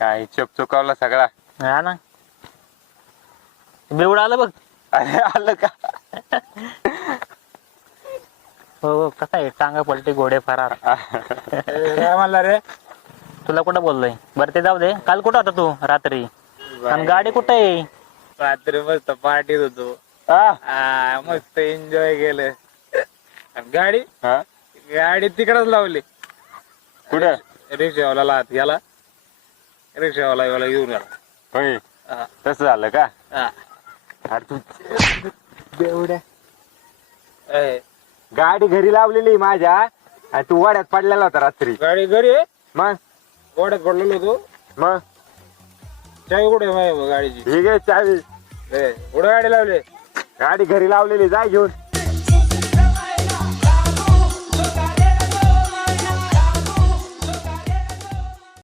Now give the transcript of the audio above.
काय हिशोब चुकवला सगळा. हा ना, बेवड आलं बघ. अरे आलं का? हो हो, कसा आहे टांगा पलटी घोडे फरार. काय म्हणला रे? तुला कुठं बोललोय? बरं ते जाऊ दे, काल कुठं होता तू रात्री? आणि गाडी कुठं आहे? रात्री मस्त पार्टीत होतो. हा? मस्त एन्जॉय केलं. आणि गाडी हा? गाडी तिकडच लावली. कुठं? रिक्षावाला गेला, रिक्षावाला घेऊन गेला. होय, हा. तसं झालं का? हा. अरे तू बेवड्या, ए, गाडी घरी लावलेली माझ्या आणि तू वाड्यात पडलेला होता रात्री. गाडी घरी आहे? मग गोड्यात पडलेलो होतो. मग चावी कुठे आहे गाडीची? ठीक आहे चावी. कुठे गाडी लावली? गाडी घरी लावलेली, जाय घेऊन.